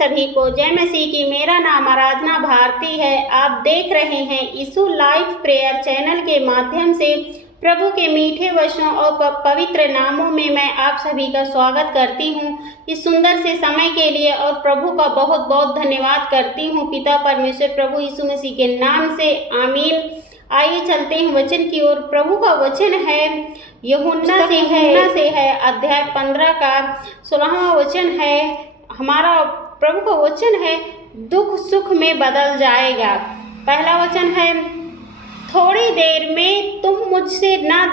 सभी को जय मसीह की। मेरा नाम आराधना भारती है। आप देख रहे हैं यीशु लाइव प्रेयर चैनल के माध्यम से प्रभु के मीठे वचनों और पवित्र नामों में मैं आप सभी का स्वागत करती हूँ इस सुंदर से समय के लिए, और प्रभु का बहुत बहुत धन्यवाद करती हूँ पिता परमेश्वर प्रभु यीशु मसीह के नाम से, आमीन। आइए चलते हैं वचन की ओर। प्रभु का वचन है यूहन्ना से है अध्याय 15 का 16वां वचन है। हमारा प्रभु का वचन है दुख सुख में बदल जाएगा। पहला वचन है थोड़ी देर में तुम मुझे ना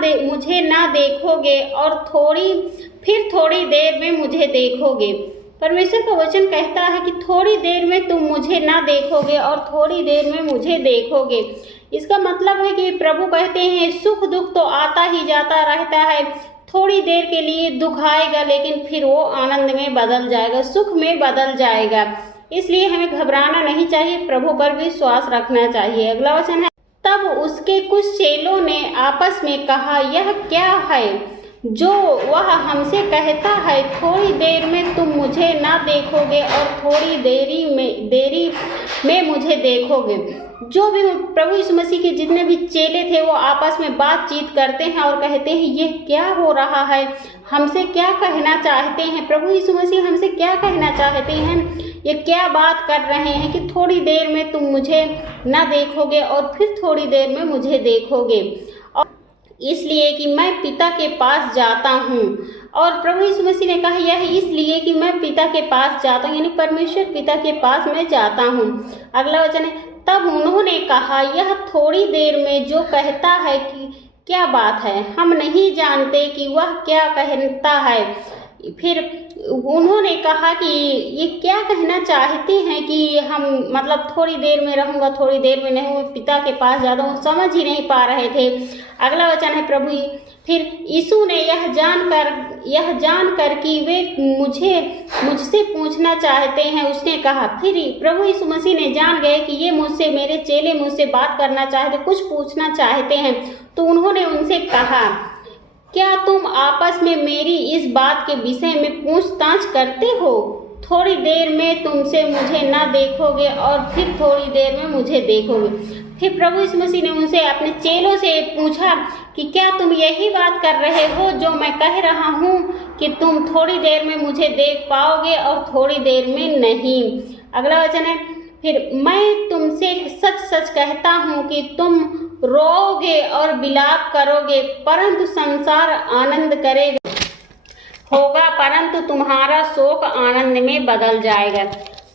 देखोगे और थोड़ी देर में मुझे देखोगे। परमेश्वर का वचन कहता है कि थोड़ी देर में तुम मुझे ना देखोगे और थोड़ी देर में मुझे देखोगे। इसका मतलब है कि प्रभु कहते हैं सुख दुख तो आता ही जाता रहता है, थोड़ी देर के लिए दुख आएगा लेकिन फिर वो आनंद में बदल जाएगा, सुख में बदल जाएगा। इसलिए हमें घबराना नहीं चाहिए, प्रभु पर विश्वास रखना चाहिए। अगला वचन है तब उसके कुछ चेलों ने आपस में कहा, यह क्या है जो वह हमसे कहता है, थोड़ी देर में तुम मुझे ना देखोगे और थोड़ी देरी में मुझे देखोगे। जो भी प्रभु यीशु मसीह के जितने भी चेले थे वो आपस में बातचीत करते हैं और कहते हैं ये क्या हो रहा है, हमसे क्या कहना चाहते हैं, प्रभु यीशु मसीह हमसे क्या कहना चाहते हैं, ये क्या बात कर रहे हैं कि थोड़ी देर में तुम मुझे ना देखोगे और फिर थोड़ी देर में मुझे देखोगे, और इसलिए कि मैं पिता के पास जाता हूँ। और प्रभु यीशु मसीह ने कहा यह इसलिए कि मैं पिता के पास जाता हूँ, यानी परमेश्वर पिता के पास मैं जाता हूँ। अगला वचन है तब उन्होंने कहा यह थोड़ी देर में जो कहता है कि क्या बात है, हम नहीं जानते कि वह क्या कहता है। फिर उन्होंने कहा कि ये क्या कहना चाहते हैं कि हम मतलब थोड़ी देर में रहूँगा थोड़ी देर में नहीं, पिता के पास जाता हूँ, समझ ही नहीं पा रहे थे। अगला वचन है फिर यीशु ने यह जानकर कि वे मुझसे पूछना चाहते हैं, उसने कहा। फिर प्रभु यीशु मसीह ने जान गए कि ये मेरे चेले मुझसे बात करना चाहते, कुछ पूछना चाहते हैं, तो उन्होंने उनसे कहा क्या तुम आपस में मेरी इस बात के विषय में पूछताछ करते हो? थोड़ी देर में तुमसे मुझे ना देखोगे और फिर थोड़ी देर में मुझे देखोगे। फिर प्रभु यीशु मसीह ने उनसे अपने चेलों से पूछा कि क्या तुम यही बात कर रहे हो जो मैं कह रहा हूँ कि तुम थोड़ी देर में मुझे देख पाओगे और थोड़ी देर में नहीं। अगला वचन है फिर मैं तुमसे सच सच कहता हूँ कि तुम रोओगे और विलाप करोगे, परंतु संसार आनंद होगा, परंतु तुम्हारा शोक आनंद में बदल जाएगा।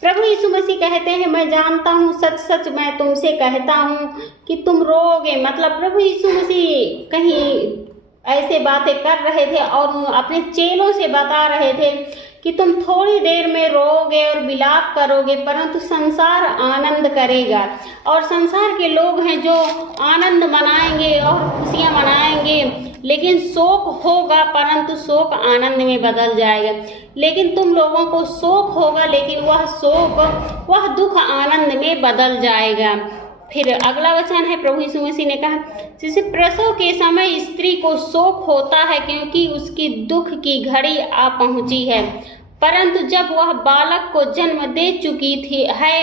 प्रभु यीशु मसीह कहते हैं मैं जानता हूँ, सच सच मैं तुमसे कहता हूँ कि तुम रोओगे। मतलब प्रभु यीशु मसीह कहीं ऐसे बातें कर रहे थे और अपने चेलों से बता रहे थे कि तुम थोड़ी देर में रोओगे और विलाप करोगे, परंतु संसार आनंद करेगा। और संसार के लोग हैं जो आनंद मनाएंगे और खुशियाँ मनाएंगे, लेकिन शोक होगा, परंतु शोक आनंद में बदल जाएगा। लेकिन तुम लोगों को शोक होगा, लेकिन वह दुख आनंद में बदल जाएगा। फिर अगला वचन है प्रभु यीशु मसीह ने कहा जैसे प्रसव के समय स्त्री को शोक होता है क्योंकि उसकी दुख की घड़ी आ पहुंची है, परंतु जब वह बालक को जन्म दे चुकी है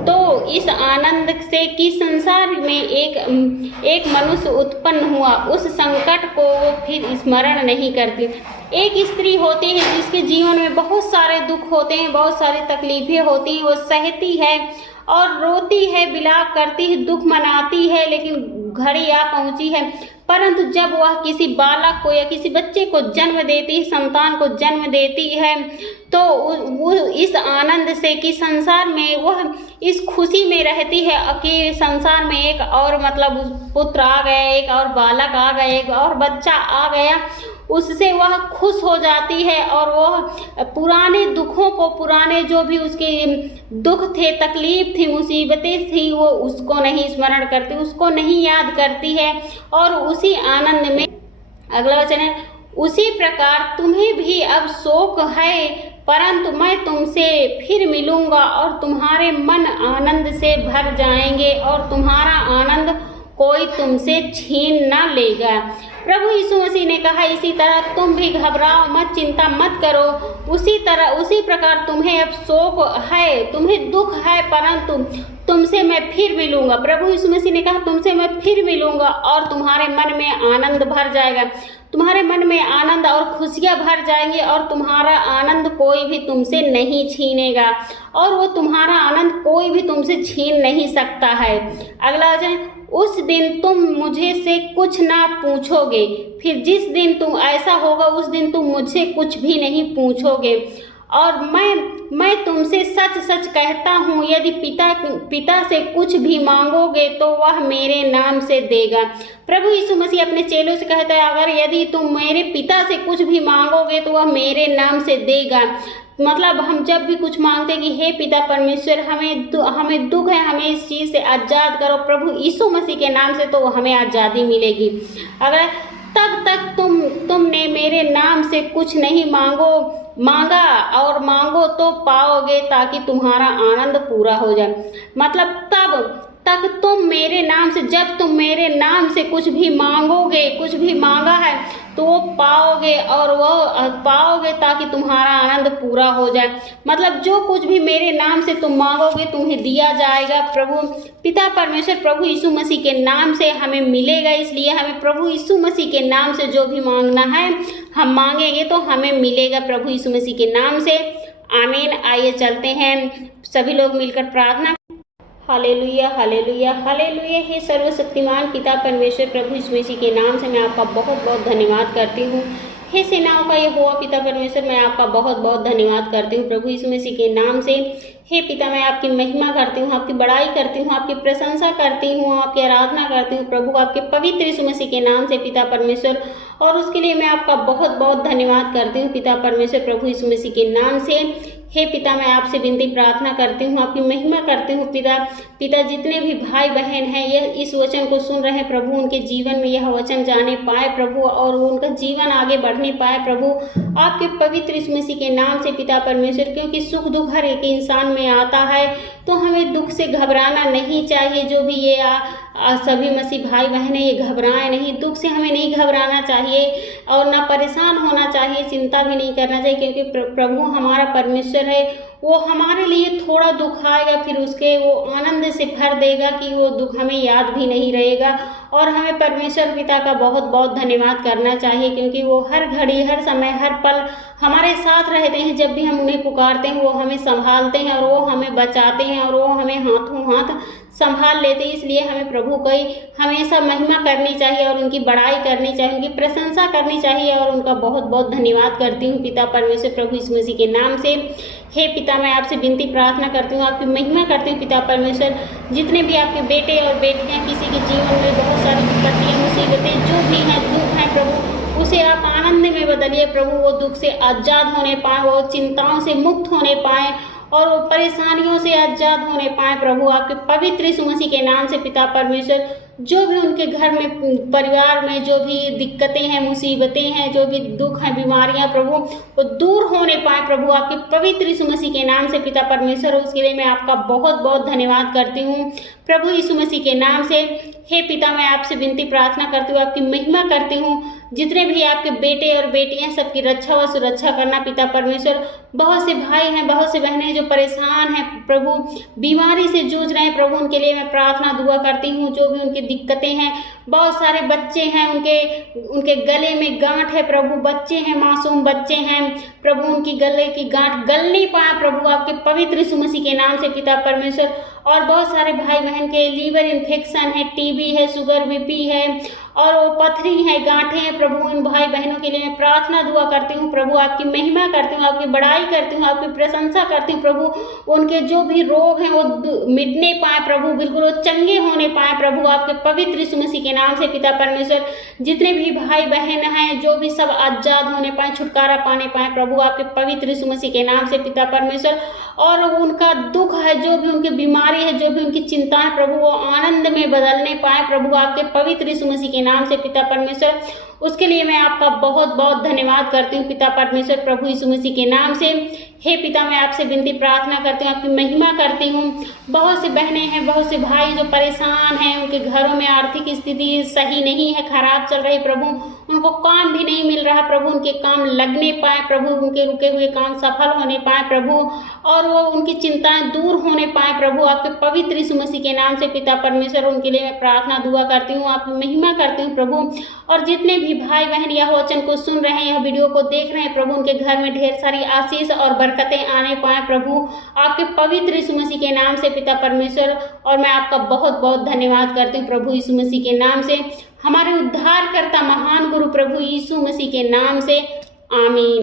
तो इस आनंद से कि संसार में एक मनुष्य उत्पन्न हुआ, उस संकट को वो फिर स्मरण नहीं करती। एक स्त्री होती है जिसके जीवन में बहुत सारे दुख होते हैं, बहुत सारी तकलीफें होती हैं, वो सहती है और रोती है, विलाप करती है, दुख मनाती है, लेकिन घड़ी आ पहुंची है। परंतु जब वह किसी बालक को या किसी बच्चे को जन्म देती है, संतान को जन्म देती है, तो वो इस आनंद से कि संसार में वह इस खुशी में रहती है कि संसार में एक और मतलब पुत्र आ गया, एक और बालक आ गया, एक और बच्चा आ गया, उससे वह खुश हो जाती है और वह पुराने दुखों को, पुराने जो भी उसके दुख थे, तकलीफ थी, मुसीबतें थी, वो उसको नहीं स्मरण करती, उसको नहीं याद करती है और उसी आनंद में। अगला वचन है उसी प्रकार तुम्हें भी अब शोक है, परंतु मैं तुमसे फिर मिलूंगा और तुम्हारे मन आनंद से भर जाएंगे और तुम्हारा आनंद कोई तुमसे छीन ना लेगा। प्रभु यीशु मसीह ने कहा इसी तरह तुम भी घबराओ मत, चिंता मत करो। उसी प्रकार तुम्हें अब शोक है, तुम्हें दुख है, परंतु तुमसे मैं फिर मिलूंगा। प्रभु यीशु मसीह ने कहा तुमसे मैं फिर मिलूंगा और तुम्हारे मन में आनंद भर जाएगा। तुम्हारे मन में आनंद और खुशियां भर जाएंगी और तुम्हारा आनंद कोई भी तुमसे नहीं छीनेगा और वो तुम्हारा आनंद कोई भी तुमसे छीन नहीं सकता है। अगला वचन, उस दिन तुम मुझे से कुछ ना पूछोगे। फिर जिस दिन तुम ऐसा होगा उस दिन तुम मुझसे कुछ भी नहीं पूछोगे। और मैं तुमसे सच सच कहता हूँ, यदि पिता से कुछ भी मांगोगे तो वह मेरे नाम से देगा। प्रभु यीशु मसीह अपने चेलों से कहता है अगर यदि तुम मेरे पिता से कुछ भी मांगोगे तो वह मेरे नाम से देगा। मतलब हम जब भी कुछ मांगते हैं कि हे पिता परमेश्वर हमें दुख है, हमें इस चीज़ से आज़ाद करो, प्रभु यीशु मसीह के नाम से, तो हमें आज़ादी मिलेगी। अगर तब तक तुमने मेरे नाम से कुछ नहीं मांगा और मांगो तो पाओगे ताकि तुम्हारा आनंद पूरा हो जाए। मतलब तब तक तुम मेरे नाम से, जब तुम मेरे नाम से कुछ भी मांगोगे, कुछ भी मांगा है तो वो पाओगे और वो पाओगे ताकि तुम्हारा आनंद पूरा हो जाए। मतलब जो कुछ भी मेरे नाम से तुम मांगोगे तुम्हें दिया जाएगा। प्रभु पिता परमेश्वर प्रभु यीशु मसीह के नाम से हमें मिलेगा। इसलिए हमें प्रभु यीशु मसीह के नाम से जो भी मांगना है हम मांगेंगे तो हमें मिलेगा प्रभु यीशु मसीह के नाम से। आमीन। आइए चलते हैं सभी लोग मिलकर प्रार्थना। Hallelujah hallelujah hallelujah. हे सर्वशक्तिमान पिता परमेश्वर प्रभु यीशु मसीह के नाम से मैं आपका बहुत बहुत धन्यवाद करती हूँ। हे सेनाओं का यहोवा पिता परमेश्वर मैं आपका बहुत बहुत धन्यवाद करती हूँ प्रभु यीशु मसीह के नाम से। हे पिता मैं आपकी महिमा करती हूँ, आपकी बड़ाई करती हूँ, आपकी प्रशंसा करती हूँ, आपकी आराधना करती हूँ प्रभु आपके पवित्र यीशु मसीह के नाम से पिता परमेश्वर। और उसके लिए मैं आपका बहुत बहुत धन्यवाद करती हूँ पिता परमेश्वर प्रभु यीशु मसीह के नाम से। हे पिता मैं आपसे विनती प्रार्थना करती हूँ, आपकी महिमा करती हूँ पिता जितने भी भाई बहन हैं यह इस वचन को सुन रहे हैं प्रभु उनके जीवन में यह वचन जाने पाए प्रभु और उनका जीवन आगे बढ़ने पाए प्रभु आपके पवित्र यीशु मसीह के नाम से पिता परमेश्वर। क्योंकि सुख दुख हर एक इंसान में आता है तो हमें दुख से घबराना नहीं चाहिए। जो भी ये सभी मसीह भाई बहनें ये घबराएं नहीं, दुख से हमें नहीं घबराना चाहिए और ना परेशान होना चाहिए, चिंता भी नहीं करना चाहिए। क्योंकि प्रभु हमारा परमेश्वर है, वो हमारे लिए थोड़ा दुख आएगा फिर उसके वो आनंद से भर देगा कि वो दुख हमें याद भी नहीं रहेगा। और हमें परमेश्वर पिता का बहुत बहुत धन्यवाद करना चाहिए क्योंकि वो हर घड़ी हर समय हर पल हमारे साथ रहते हैं। जब भी हम उन्हें पुकारते हैं वो हमें संभालते हैं और वो हमें बचाते हैं और वो हमें हाथों हाथ संभाल लेते हैं। इसलिए हमें प्रभु की हमेशा महिमा करनी चाहिए और उनकी बड़ाई करनी चाहिए, उनकी प्रशंसा करनी चाहिए और उनका बहुत बहुत धन्यवाद करती हूँ पिता परमेश्वर प्रभु यीशु मसीह के नाम से। हे पिता मैं आपसे विनती प्रार्थना करती हूँ, आपकी महिमा करती हूँ पिता परमेश्वर। जितने भी आपके बेटे और बेटियाँ किसी के जीवन में बहुत सारी विपत्तियाँ मुसीबतें जो भी हैं दुख हैं प्रभु उसे आप आनंद में बदलिए प्रभु। वो दुख से आज़ाद होने पाए, वो चिंताओं से मुक्त होने पाए और वो परेशानियों से आज़ाद होने पाए प्रभु आपके पवित्र यीशु मसीह के नाम से पिता परमेश्वर। जो भी उनके घर में परिवार में जो भी दिक्कतें हैं मुसीबतें हैं जो भी दुख हैं बीमारियां प्रभु वो दूर होने पाए प्रभु आपके पवित्र यीशु मसीह के नाम से पिता परमेश्वर। उसके लिए मैं आपका बहुत बहुत धन्यवाद करती हूँ प्रभु यीशु मसीह के नाम से। हे पिता मैं आपसे विनती प्रार्थना करती हूँ, आपकी महिमा करती हूँ। जितने भी आपके बेटे और बेटियां सबकी रक्षा व सुरक्षा करना पिता परमेश्वर। बहुत से भाई हैं बहुत से बहनें जो परेशान हैं प्रभु बीमारी से जूझ रहे हैं प्रभु उनके लिए मैं प्रार्थना दुआ करती हूँ। जो भी उनकी दिक्कतें हैं, बहुत सारे बच्चे हैं उनके गले में गांठ है प्रभु, बच्चे हैं मासूम बच्चे हैं प्रभु उनकी गले की गांठ गल नहीं पाए प्रभु आपके पवित्र यीशु मसीह के नाम से पिता परमेश्वर। और बहुत सारे भाई बहन के लीवर इन्फेक्शन है, टीबी है, शुगर बीपी है और वो पथरी है, गांठें हैं प्रभु उन भाई बहनों के लिए मैं प्रार्थना दुआ करती हूँ प्रभु आपकी महिमा करती हूँ, आपकी बड़ाई करती हूँ, आपकी प्रशंसा करती हूँ प्रभु। उनके जो भी रोग हैं वो मिटने पाए प्रभु, बिल्कुल वो चंगे होने पाए प्रभु आपके पवित्र यीशु मसीह के नाम से पिता परमेश्वर। जितने भी भाई बहन हैं जो भी सब आज़ाद होने पाए, छुटकारा पाने पाए प्रभु आपके पवित्र यीशु मसीह के नाम से पिता परमेश्वर। और उनका दुख है, जो भी उनकी बीमारी है, जो भी उनकी चिंताएं प्रभु वो आनंद में बदलने पाए प्रभु आपके पवित्र यीशु मसीह के नाम से पिता परमेश्वर। उसके लिए मैं आपका बहुत बहुत धन्यवाद करती हूँ पिता परमेश्वर प्रभु यीशु मसीह के नाम से। हे पिता, मैं आपसे विनती प्रार्थना करती हूँ, आपकी महिमा करती हूँ। बहुत सी बहनें हैं, बहुत से भाई जो परेशान हैं, उनके घरों में आर्थिक स्थिति सही नहीं है, खराब चल रही प्रभु, उनको काम भी नहीं मिल रहा प्रभु, उनके काम लगने पाए प्रभु, उनके रुके हुए काम सफल होने पाए प्रभु, और वो उनकी चिंताएं दूर होने पाए प्रभु, आपके पवित्र यीशु मसीह के नाम से पिता परमेश्वर उनके लिए मैं प्रार्थना दुआ करती हूँ, आपकी महिमा करती हूँ प्रभु। और जितने भी भाई बहन यह वचन को सुन रहे हैं, यह वीडियो को देख रहे हैं प्रभु, उनके घर में ढेर सारी आशीष और बरकतें आने पाए प्रभु, आपके पवित्र यीशु मसीह के नाम से पिता परमेश्वर। और मैं आपका बहुत बहुत धन्यवाद करती हूँ प्रभु यीशु मसीह के नाम से, हमारे उद्धारकर्ता महान गुरु प्रभु यीशु मसीह के नाम से, आमीन।